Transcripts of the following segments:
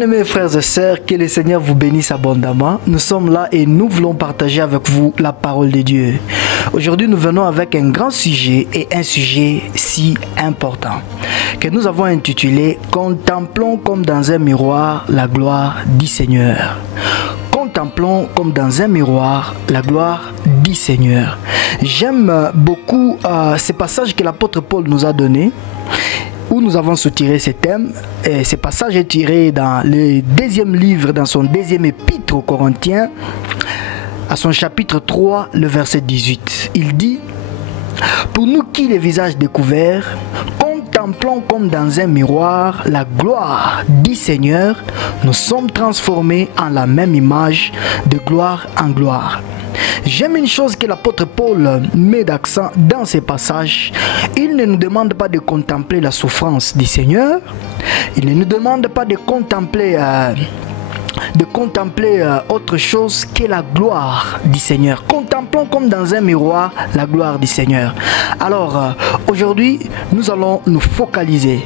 Bien-aimés frères et sœurs, que le Seigneur vous bénisse abondamment. Nous sommes là et nous voulons partager avec vous la parole de Dieu. Aujourd'hui, nous venons avec un grand sujet et un sujet si important que nous avons intitulé « Contemplons comme dans un miroir la gloire du Seigneur ». Contemplons comme dans un miroir la gloire du Seigneur. J'aime beaucoup ce passage que l'apôtre Paul nous a donné, où nous avons soutiré ce thème. Et ce passage est tiré dans le deuxième livre, dans son deuxième épître aux Corinthiens, à son chapitre 3, le verset 18. Il dit: pour nous qui les visages découverts, contemplons comme dans un miroir la gloire du Seigneur, nous sommes transformés en la même image de gloire en gloire. J'aime une chose que l'apôtre Paul met d'accent dans ces passages. Il ne nous demande pas de contempler la souffrance du Seigneur. Il ne nous demande pas de contempler autre chose que la gloire du Seigneur. Contemplons comme dans un miroir la gloire du Seigneur. Alors, aujourd'hui, nous allons nous focaliser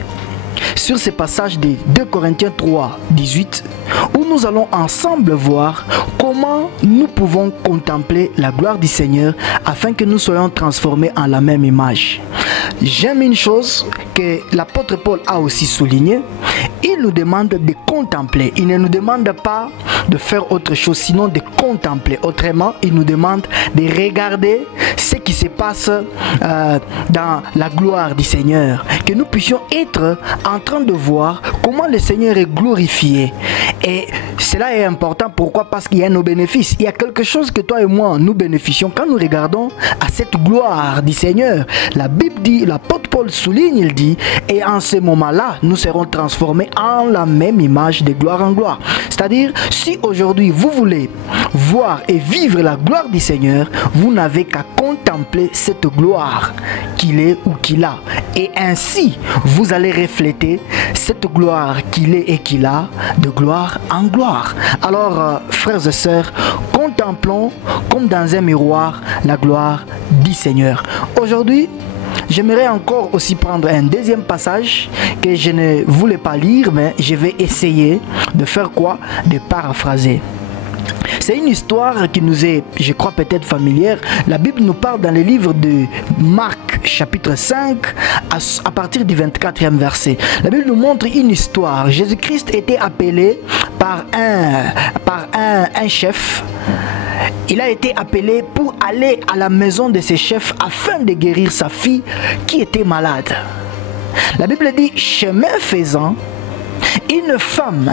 sur ce passage de 2 Corinthiens 3, 18, où nous allons ensemble voir comment nous pouvons contempler la gloire du Seigneur afin que nous soyons transformés en la même image. J'aime une chose que l'apôtre Paul a aussi souligné. Il nous demande de contempler. Il ne nous demande pas de faire autre chose, sinon de contempler. Autrement, il nous demande de regarder ce qui se passe dans la gloire du Seigneur. Que nous puissions être en train de voir comment le Seigneur est glorifié. Et cela est important. Pourquoi? Parce qu'il y a nos bénéfices. Il y a quelque chose que toi et moi, nous bénéficions quand nous regardons à cette gloire du Seigneur. La Bible dit, l'apôtre Paul souligne, il dit, et en ce moment-là, nous serons transformés en la même image de gloire en gloire. C'est-à-dire, si aujourd'hui vous voulez voir et vivre la gloire du Seigneur, vous n'avez qu'à contempler cette gloire qu'il est ou qu'il a. Et ainsi, vous allez refléter cette gloire qu'il est et qu'il a de gloire en gloire. Alors, frères et sœurs, contemplons comme dans un miroir la gloire du Seigneur. Aujourd'hui, j'aimerais encore aussi prendre un deuxième passage que je ne voulais pas lire, mais je vais essayer de faire quoi? De paraphraser. C'est une histoire qui nous est, je crois, peut-être familière. La Bible nous parle dans le livre de Marc, chapitre 5, à partir du 24e verset. La Bible nous montre une histoire. Jésus-Christ était appelé par un chef. Il a été appelé pour aller à la maison de ses chefs afin de guérir sa fille qui était malade. La Bible dit, chemin faisant, une femme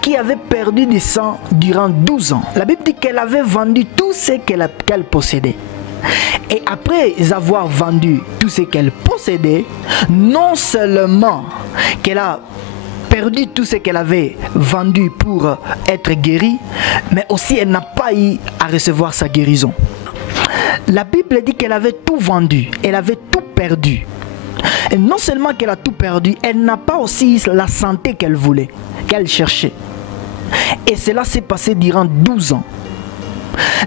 qui avait perdu du sang durant 12 ans. La Bible dit qu'elle avait vendu tout ce qu'elle possédait. Et après avoir vendu tout ce qu'elle possédait, non seulement qu'elle a perdu tout ce qu'elle avait vendu pour être guérie, mais aussi elle n'a pas eu à recevoir sa guérison. La Bible dit qu'elle avait tout vendu, elle avait tout perdu. Et non seulement qu'elle a tout perdu, elle n'a pas aussi la santé qu'elle voulait, qu'elle cherchait. Et cela s'est passé durant 12 ans.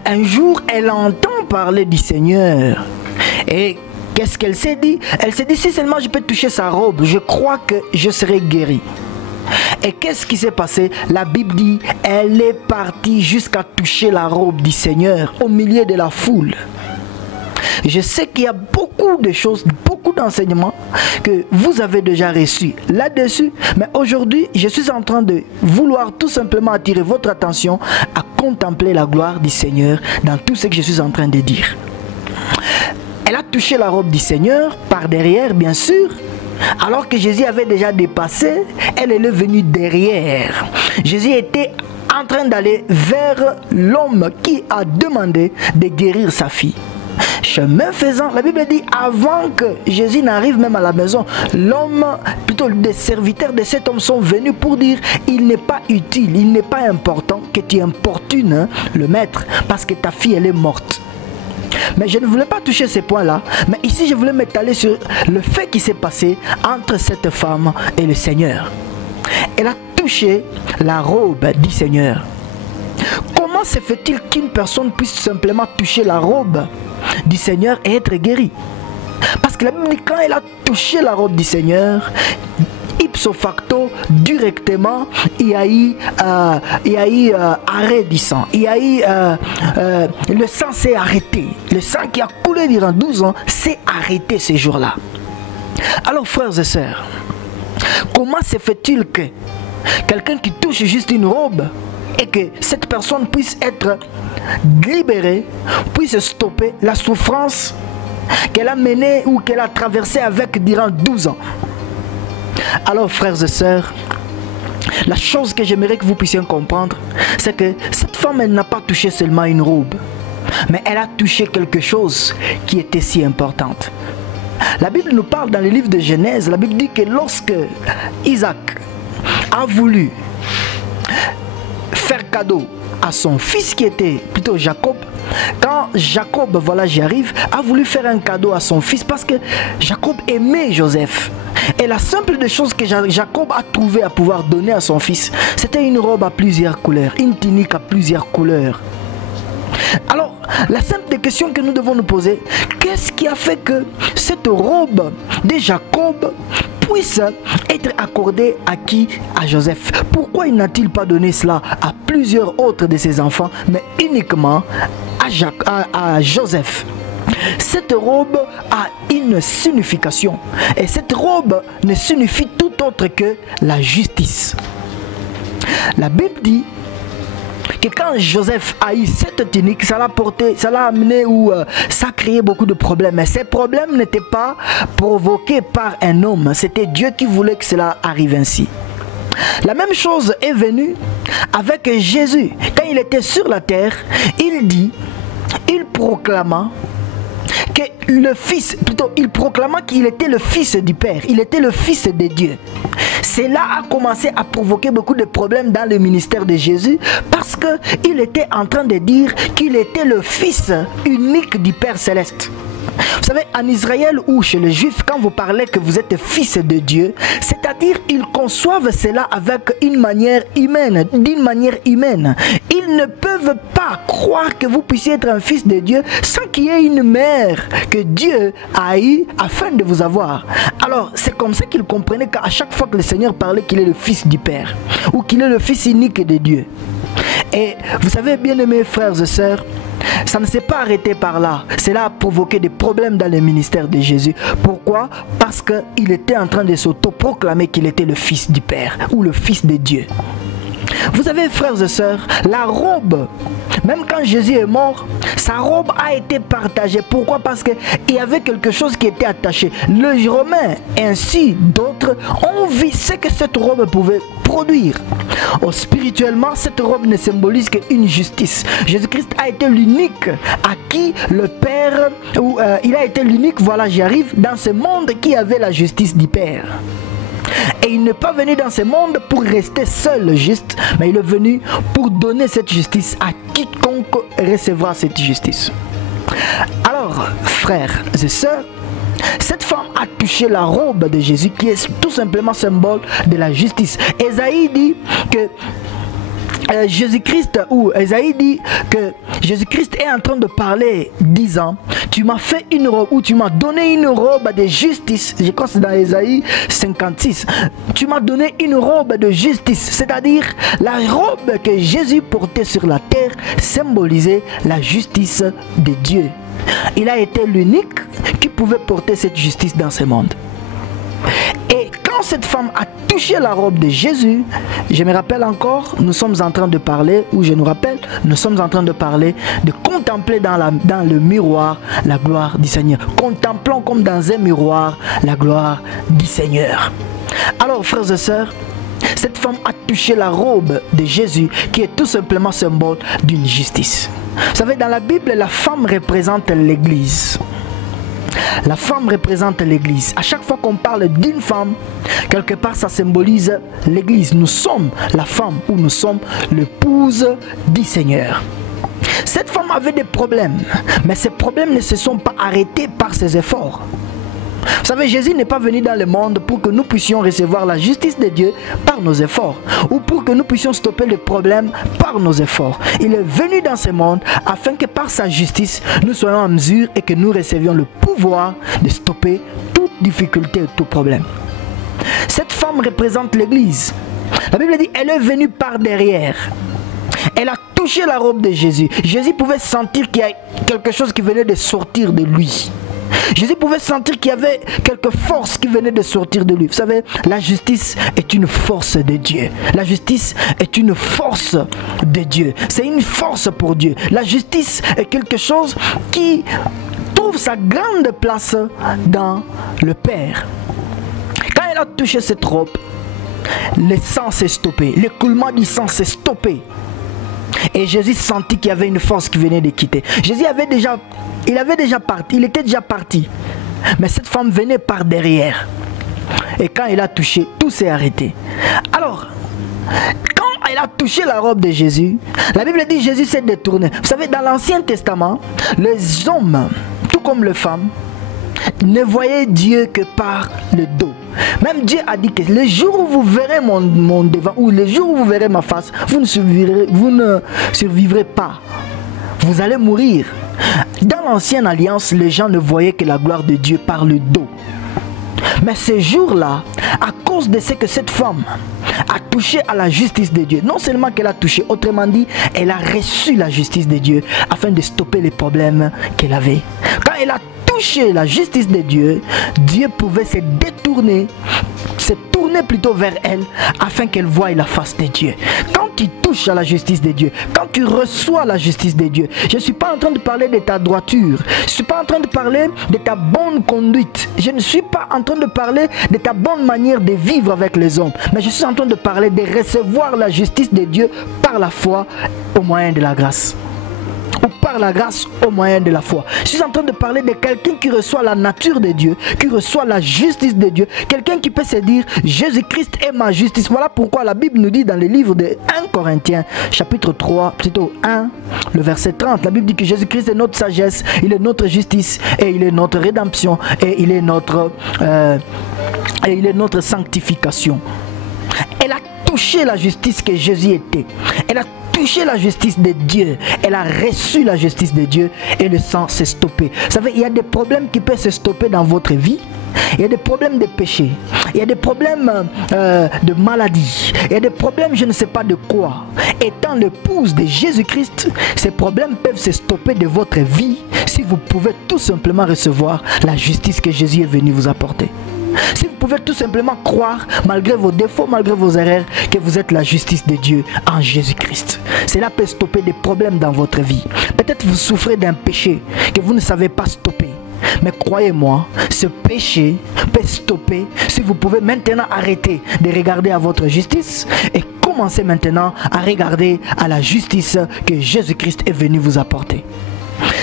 Un jour, elle entend parler du Seigneur. Et qu'est-ce qu'elle s'est dit? Elle s'est dit, si seulement je peux toucher sa robe, je crois que je serai guérie. Et qu'est-ce qui s'est passé? La Bible dit, elle est partie jusqu'à toucher la robe du Seigneur au milieu de la foule. Je sais qu'il y a beaucoup de choses, beaucoup d'enseignements que vous avez déjà reçus là-dessus. Mais aujourd'hui, je suis en train de vouloir tout simplement attirer votre attention à contempler la gloire du Seigneur dans tout ce que je suis en train de dire. Elle a touché la robe du Seigneur par derrière, bien sûr. Alors que Jésus avait déjà dépassé, elle est venue derrière. Jésus était en train d'aller vers l'homme qui a demandé de guérir sa fille. Chemin faisant, la Bible dit, avant que Jésus n'arrive même à la maison, l'homme, plutôt les serviteurs de cet homme sont venus pour dire, il n'est pas utile, il n'est pas important que tu importunes le maître, parce que ta fille elle est morte. Mais je ne voulais pas toucher ces points-là, mais ici je voulais m'étaler sur le fait qui s'est passé entre cette femme et le Seigneur. Elle a touché la robe du Seigneur. Comment se fait-il qu'une personne puisse simplement toucher la robe du Seigneur et être guérie? Parce que la Bible dit, quand elle a touché la robe du Seigneur, il ipso facto, directement, il y a eu arrêt du sang. Il y a eu le sang s'est arrêté. Le sang qui a coulé durant 12 ans s'est arrêté ces jours-là. Alors frères et sœurs, comment se fait-il que quelqu'un qui touche juste une robe et que cette personne puisse être libérée, puisse stopper la souffrance qu'elle a menée ou qu'elle a traversée avec durant 12 ans? Alors frères et sœurs, la chose que j'aimerais que vous puissiez comprendre, c'est que cette femme, elle n'a pas touché seulement une robe, mais elle a touché quelque chose qui était si importante. La Bible nous parle dans le livre de Genèse, la Bible dit que lorsque Isaac a voulu faire cadeau à son fils qui était plutôt Jacob, quand Jacob, voilà j'y arrive, a voulu faire un cadeau à son fils parce que Jacob aimait Joseph. Et la simple des choses que Jacob a trouvé à pouvoir donner à son fils, c'était une robe à plusieurs couleurs, une tunique à plusieurs couleurs. Alors, la simple question que nous devons nous poser, qu'est-ce qui a fait que cette robe de Jacob puisse être accordée à qui? À Joseph. Pourquoi il n'a-t-il pas donné cela à plusieurs autres de ses enfants, mais uniquement à Joseph? Cette robe a une signification. Et cette robe ne signifie tout autre que la justice. La Bible dit que quand Joseph a eu cette tunique, ça l'a amené ou ça a créé beaucoup de problèmes. Mais ces problèmes n'étaient pas provoqués par un homme. C'était Dieu qui voulait que cela arrive ainsi. La même chose est venue avec Jésus. Quand il était sur la terre, il proclama que le Fils, plutôt il proclama qu'il était le Fils du Père, il était le Fils de Dieu. Cela a commencé à provoquer beaucoup de problèmes dans le ministère de Jésus parce qu'il était en train de dire qu'il était le Fils unique du Père Céleste. Vous savez, en Israël ou chez les Juifs, quand vous parlez que vous êtes fils de Dieu, c'est-à-dire ils conçoivent cela avec une manière humaine, d'une manière humaine. Ils ne peuvent pas croire que vous puissiez être un fils de Dieu sans qu'il y ait une mère que Dieu a eue afin de vous avoir. Alors, c'est comme ça qu'ils comprenaient qu'à chaque fois que le Seigneur parlait qu'il est le Fils du Père ou qu'il est le Fils unique de Dieu. Et vous savez, bien aimés frères et sœurs, ça ne s'est pas arrêté par là. Cela a provoqué des problèmes dans le ministère de Jésus. Pourquoi? Parce qu'il était en train de s'autoproclamer qu'il était le Fils du Père ou le Fils de Dieu. Vous savez, frères et sœurs, la robe, même quand Jésus est mort, sa robe a été partagée. Pourquoi? Parce qu'il y avait quelque chose qui était attaché. Les Romains, ainsi d'autres, ont vu ce que cette robe pouvait produire. Oh, spirituellement, cette robe ne symbolise qu'une justice. Jésus-Christ a été l'unique à qui le Père, il a été l'unique, voilà j'y arrive, dans ce monde qui avait la justice du Père. Et il n'est pas venu dans ce monde pour rester seul juste, mais il est venu pour donner cette justice à quiconque recevra cette justice. Alors, frères et sœurs, cette femme a touché la robe de Jésus qui est tout simplement symbole de la justice. Ésaïe dit que Jésus-Christ est en train de parler disant, tu m'as fait une robe ou tu m'as donné une robe de justice. Je crois que c'est dans Ésaïe 56. Tu m'as donné une robe de justice, c'est-à-dire la robe que Jésus portait sur la terre symbolisait la justice de Dieu. Il a été l'unique qui pouvait porter cette justice dans ce monde. Et quand cette femme a touché la robe de Jésus, je me rappelle encore, nous sommes en train de parler, ou je nous rappelle, nous sommes en train de parler, de contempler dans le miroir la gloire du Seigneur. Contemplons comme dans un miroir la gloire du Seigneur. Alors, frères et sœurs, cette femme a touché la robe de Jésus qui est tout simplement symbole d'une justice. Vous savez, dans la Bible, la femme représente l'Église. La femme représente l'Église. À chaque fois qu'on parle d'une femme, quelque part ça symbolise l'Église. Nous sommes la femme ou nous sommes l'épouse du Seigneur. Cette femme avait des problèmes, mais ces problèmes ne se sont pas arrêtés par ses efforts. Vous savez, Jésus n'est pas venu dans le monde pour que nous puissions recevoir la justice de Dieu par nos efforts ou pour que nous puissions stopper les problèmes par nos efforts. Il est venu dans ce monde afin que par sa justice, nous soyons en mesure et que nous recevions le pouvoir de stopper toute difficulté et tout problème. Cette femme représente l'Église. La Bible dit, elle est venue par derrière. Elle a touché la robe de Jésus. Jésus pouvait sentir qu'il y a quelque chose qui venait de sortir de lui. Jésus pouvait sentir qu'il y avait quelque force qui venait de sortir de lui. Vous savez, la justice est une force de Dieu. La justice est une force de Dieu. C'est une force pour Dieu. La justice est quelque chose qui trouve sa grande place dans le Père. Quand elle a touché cette robe, le sang s'est stoppé. L'écoulement du sang s'est stoppé. Et Jésus sentit qu'il y avait une force qui venait de quitter. Jésus avait déjà, il était déjà parti. Mais cette femme venait par derrière. Et quand il a touché, tout s'est arrêté. Alors, quand elle a touché la robe de Jésus, la Bible dit Jésus s'est détourné. Vous savez, dans l'Ancien Testament, les hommes, tout comme les femmes, ne voyaient Dieu que par le dos. Même Dieu a dit que le jour où vous verrez mon devant, ou le jour où vous verrez ma face, vous ne survivrez pas. Vous allez mourir. Dans l'ancienne alliance, les gens ne voyaient que la gloire de Dieu par le dos. Mais ce jour-là, à cause de ce que cette femme a touché à la justice de Dieu, non seulement qu'elle a touché, autrement dit, elle a reçu la justice de Dieu afin de stopper les problèmes qu'elle avait. Quand elle a touché la justice de Dieu, Dieu pouvait se détourner, se tourner plutôt vers elle afin qu'elle voie la face de Dieu. Quand tu touches à la justice de Dieu, quand tu reçois la justice de Dieu, je ne suis pas en train de parler de ta droiture, je ne suis pas en train de parler de ta bonne conduite, je ne suis pas en train de parler de ta bonne manière de vivre avec les hommes, mais je suis en train de parler de recevoir la justice de Dieu par la foi au moyen de la grâce. Ou par la grâce au moyen de la foi. Je suis en train de parler de quelqu'un qui reçoit la nature de Dieu, qui reçoit la justice de Dieu, quelqu'un qui peut se dire Jésus-Christ est ma justice. Voilà pourquoi la Bible nous dit dans le livre de 1 Corinthiens chapitre 3, plutôt 1, le verset 30, la Bible dit que Jésus-Christ est notre sagesse, il est notre justice et il est notre rédemption et il est notre sanctification. Elle a touché la justice que Jésus était. Elle a touché la justice de Dieu. Elle a reçu la justice de Dieu et le sang s'est stoppé. Vous savez, il y a des problèmes qui peuvent se stopper dans votre vie. Il y a des problèmes de péché. Il y a des problèmes de maladie. Il y a des problèmes je ne sais pas de quoi. Étant l'épouse de Jésus-Christ, ces problèmes peuvent se stopper de votre vie si vous pouvez tout simplement recevoir la justice que Jésus est venu vous apporter. Si vous pouvez tout simplement croire, malgré vos défauts, malgré vos erreurs, que vous êtes la justice de Dieu en Jésus-Christ. Cela peut stopper des problèmes dans votre vie. Peut-être vous souffrez d'un péché que vous ne savez pas stopper. Mais croyez-moi, ce péché peut stopper si vous pouvez maintenant arrêter de regarder à votre justice et commencer maintenant à regarder à la justice que Jésus-Christ est venu vous apporter.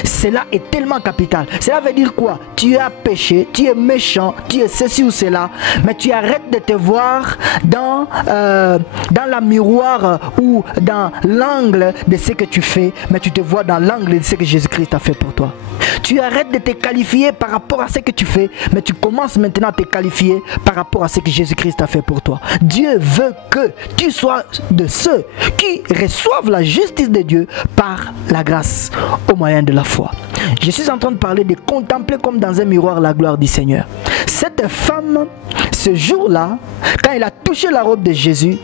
Cela est tellement capital. Cela veut dire quoi? Tu as péché, tu es méchant, tu es ceci ou cela, mais tu arrêtes de te voir dans la miroir ou dans l'angle de ce que tu fais, mais tu te vois dans l'angle de ce que Jésus-Christ a fait pour toi. Tu arrêtes de te qualifier par rapport à ce que tu fais, mais tu commences maintenant à te qualifier par rapport à ce que Jésus-Christ a fait pour toi. Dieu veut que tu sois de ceux qui reçoivent la justice de Dieu par la grâce au moyen de la foi. Je suis en train de parler de contempler comme dans un miroir la gloire du Seigneur. Cette femme, ce jour-là, quand elle a touché la robe de Jésus,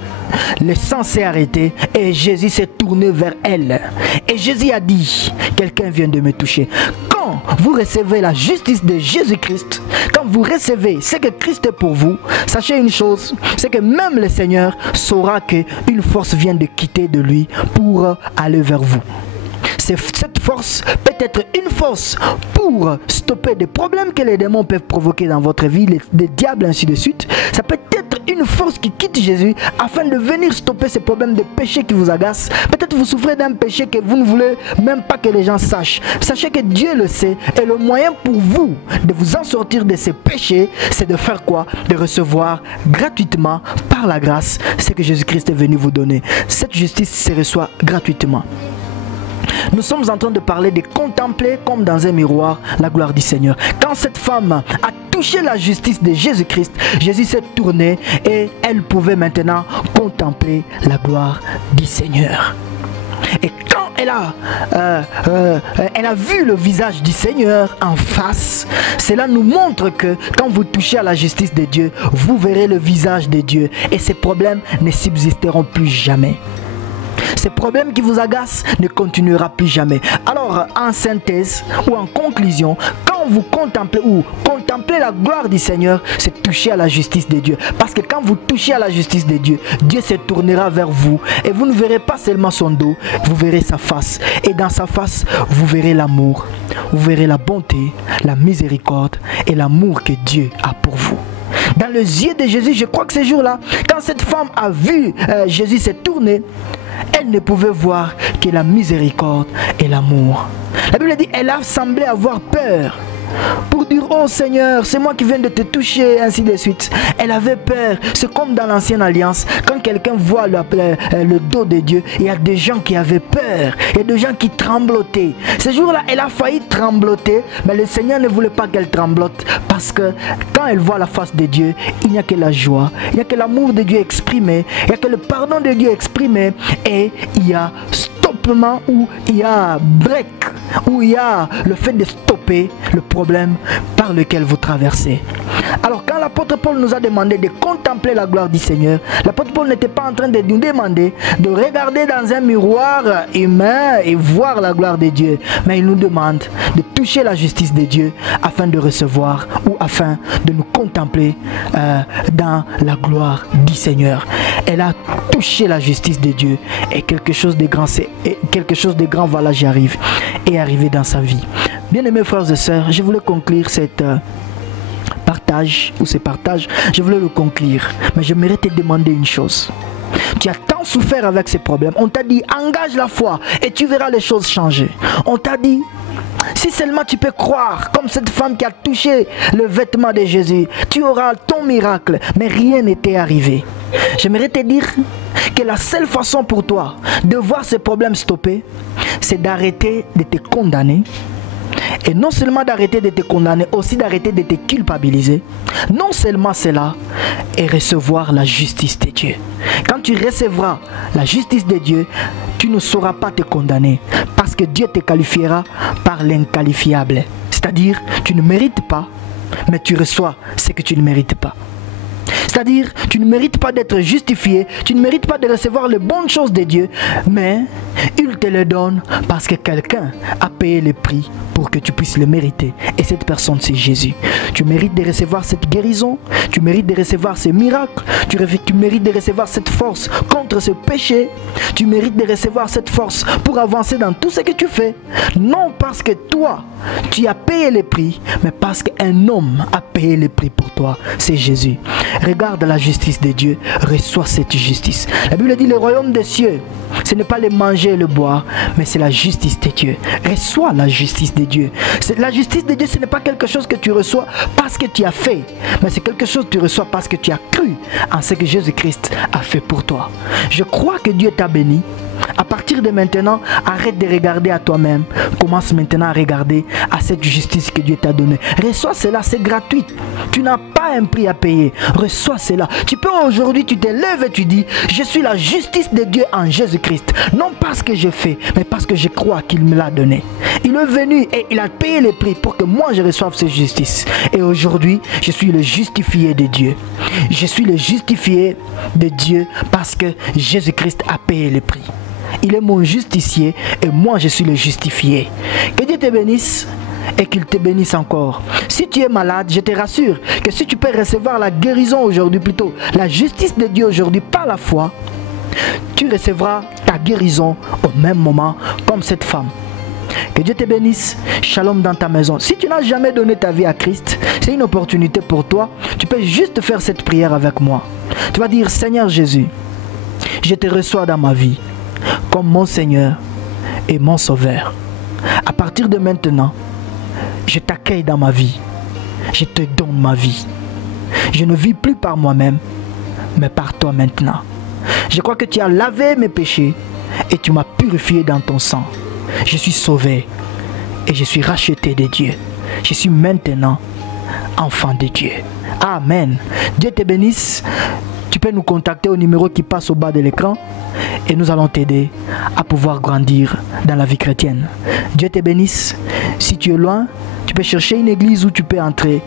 le sang s'est arrêté et Jésus s'est tourné vers elle. Et Jésus a dit, quelqu'un vient de me toucher. Quand vous recevez la justice de Jésus-Christ, quand vous recevez ce que Christ est pour vous, sachez une chose, c'est que même le Seigneur saura qu'une force vient de quitter de lui pour aller vers vous. Cette force peut être une force pour stopper des problèmes que les démons peuvent provoquer dans votre vie, les diables ainsi de suite. Ça peut être une force qui quitte Jésus afin de venir stopper ces problèmes de péché qui vous agacent. Peut-être vous souffrez d'un péché que vous ne voulez même pas que les gens sachent. Sachez que Dieu le sait et le moyen pour vous de vous en sortir de ces péchés, c'est de faire quoi? De recevoir gratuitement par la grâce ce que Jésus-Christ est venu vous donner. Cette justice se reçoit gratuitement. Nous sommes en train de parler de contempler comme dans un miroir la gloire du Seigneur. Quand cette femme a touché la justice de Jésus-Christ, Jésus s'est tourné et elle pouvait maintenant contempler la gloire du Seigneur. Et quand elle a vu le visage du Seigneur en face, cela nous montre que quand vous touchez à la justice de Dieu, vous verrez le visage de Dieu et ces problèmes ne subsisteront plus jamais. Ces problèmes qui vous agacent ne continuera plus jamais. Alors, en synthèse ou en conclusion, quand vous contemplez ou contemplez la gloire du Seigneur, c'est toucher à la justice de Dieu. Parce que quand vous touchez à la justice de Dieu, Dieu se tournera vers vous et vous ne verrez pas seulement son dos, vous verrez sa face. Et dans sa face, vous verrez l'amour, vous verrez la bonté, la miséricorde et l'amour que Dieu a pour vous. Dans les yeux de Jésus, je crois que ce jour-là, quand cette femme a vu Jésus se tourner, elle ne pouvait voir que la miséricorde et l'amour. La Bible dit, elle a semblé avoir peur pour dire, oh Seigneur, c'est moi qui viens de te toucher, ainsi de suite. Elle avait peur. C'est comme dans l'ancienne alliance, quand quelqu'un voit le dos de Dieu, il y a des gens qui avaient peur, il y a des gens qui tremblotaient. Ce jour-là, elle a failli trembloter, mais le Seigneur ne voulait pas qu'elle tremblote, parce que quand elle voit la face de Dieu, il n'y a que la joie, il n'y a que l'amour de Dieu exprimé, il n'y a que le pardon de Dieu exprimé, et il y a stoppement, où il y a break, où il y a le fait de stopper le problème par lequel vous traversez. Alors quand l'apôtre Paul nous a demandé de contempler la gloire du Seigneur, l'apôtre Paul n'était pas en train de nous demander de regarder dans un miroir humain et voir la gloire de Dieu, mais il nous demande de toucher la justice de Dieu afin de recevoir ou afin de nous contempler dans la gloire du Seigneur. Elle a touché la justice de Dieu et quelque chose de grand, voilà, j'y arrive, est arrivé dans sa vie. Bien-aimés frères et sœurs, je voulais conclure ces partages, je voulais le conclure, mais j'aimerais te demander une chose. Tu as tant souffert avec ces problèmes, on t'a dit engage la foi et tu verras les choses changer. On t'a dit si seulement tu peux croire comme cette femme qui a touché le vêtement de Jésus, tu auras ton miracle, mais rien n'était arrivé. J'aimerais te dire que la seule façon pour toi de voir ces problèmes stopper, c'est d'arrêter de te condamner. Et non seulement d'arrêter de te condamner, aussi d'arrêter de te culpabiliser. Non seulement cela, et recevoir la justice de Dieu. Quand tu recevras la justice de Dieu, tu ne sauras pas te condamner. Parce que Dieu te qualifiera par l'inqualifiable. C'est-à-dire, tu ne mérites pas, mais tu reçois ce que tu ne mérites pas. C'est-à-dire, tu ne mérites pas d'être justifié, tu ne mérites pas de recevoir les bonnes choses de Dieu, mais il te le donne parce que quelqu'un a payé le prix pour que tu puisses le mériter. Et cette personne, c'est Jésus. Tu mérites de recevoir cette guérison, tu mérites de recevoir ces miracles, tu mérites de recevoir cette force contre ce péché, tu mérites de recevoir cette force pour avancer dans tout ce que tu fais. Non parce que toi, tu as payé le prix, mais parce qu'un homme a payé le prix pour toi, c'est Jésus. Regarde la justice de Dieu, reçois cette justice. La Bible dit le royaume des cieux, ce n'est pas le manger et le boire, mais c'est la justice de Dieu. Reçois la justice de Dieu. La justice de Dieu, ce n'est pas quelque chose que tu reçois parce que tu as fait, mais c'est quelque chose que tu reçois parce que tu as cru en ce que Jésus-Christ a fait pour toi. Je crois que Dieu t'a béni. À partir de maintenant, arrête de regarder à toi-même. Commence maintenant à regarder à cette justice que Dieu t'a donnée. Reçois cela, c'est gratuit. Tu n'as pas un prix à payer. Reçois cela. Tu peux aujourd'hui, tu te lèves et tu dis, je suis la justice de Dieu en Jésus-Christ. Non parce que je fais, mais parce que je crois qu'il me l'a donné. Il est venu et il a payé le prix pour que moi je reçoive cette justice. Et aujourd'hui, je suis le justifié de Dieu. Je suis le justifié de Dieu parce que Jésus-Christ a payé le prix. Il est mon justicier et moi je suis le justifié. Que Dieu te bénisse et qu'il te bénisse encore. Si tu es malade, je te rassure que si tu peux recevoir la guérison aujourd'hui, plutôt la justice de Dieu aujourd'hui par la foi, tu recevras ta guérison au même moment comme cette femme. Que Dieu te bénisse. Shalom dans ta maison. Si tu n'as jamais donné ta vie à Christ, c'est une opportunité pour toi. Tu peux juste faire cette prière avec moi. Tu vas dire, Seigneur Jésus, je te reçois dans ma vie comme mon Seigneur et mon Sauveur. À partir de maintenant, je t'accueille dans ma vie. Je te donne ma vie. Je ne vis plus par moi-même, mais par toi maintenant. Je crois que tu as lavé mes péchés et tu m'as purifié dans ton sang. Je suis sauvé et je suis racheté de Dieu. Je suis maintenant enfant de Dieu. Amen. Dieu te bénisse. tu peux nous contacter au numéro qui passe au bas de l'écran et nous allons t'aider à pouvoir grandir dans la vie chrétienne. Dieu te bénisse. Si tu es loin, tu peux chercher une église où tu peux entrer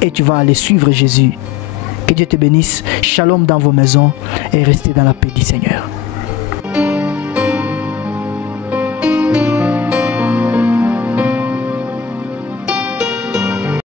et tu vas aller suivre Jésus. Que Dieu te bénisse. Shalom dans vos maisons et restez dans la paix du Seigneur.